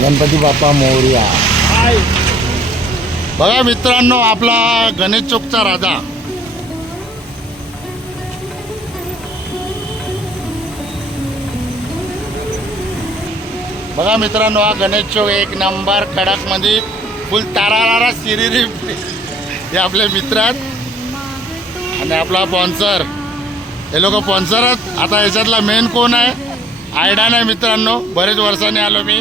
गणपती बाप्पा मोर्या. बघा मित्रांनो आपला गणेश चौकचा राजा. बघा मित्रांनो हा गणेश चौक एक नंबर कडकमध्ये फुल तारारा सिरिरी हे आपले मित्र आहेत. आणि आपला स्पॉन्सर. हे लोक स्पॉन्सर आहेत. आता याच्यातला मेन कोण आहे? आयडा नाही मित्रांनो. बरेच वर्षांनी आलो मी.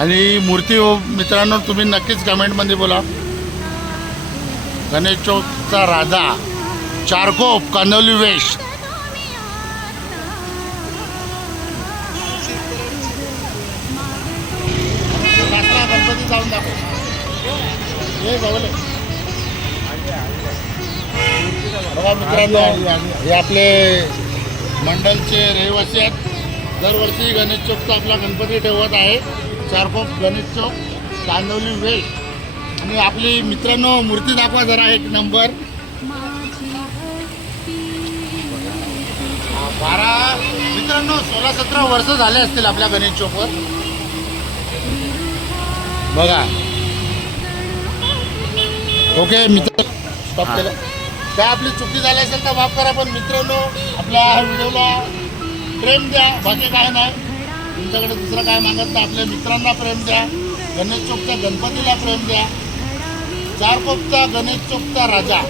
आणि मूर्ती हो, मित्रांनो तुम्ही नक्कीच कमेंटमध्ये बोला. गणेश चौकचा राजा चारकोप कांदवली वेस्ट. गणपती जाऊन दाखव. मित्रांनो हे आपले मंडलचे रहिवासी आहेत. दरवर्षी गणेश चौकचा आपला गणपती ठेवत आहे. चारकोप गणेश चौक कांदवली वेल. आणि आपली मित्रांनो मूर्ती दाखवा जरा एक नंबर. बारा. मित्रांनो सोळा सतरा वर्ष झाले असतील आपल्या गणेश चौकवर. बघा. ओके मित्र स्टॉप केलं. काय आपली चुकी झाली असेल तर माफ करा पण मित्रांनो आपल्या व्हिडिओला प्रेम द्या बाकी काय नाही. तुमच्याकडे दुसरं काय मागत नाही. आपल्या मित्रांना प्रेम द्या गणेश चौकच्या गणपतीला प्रेम द्या. चारकोपचा गणेश चौकचा राजा.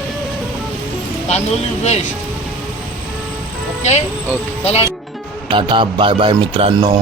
कांदोली वेस्ट. ओके? ओके. चला. टाटा बाय बाय मित्रांनो.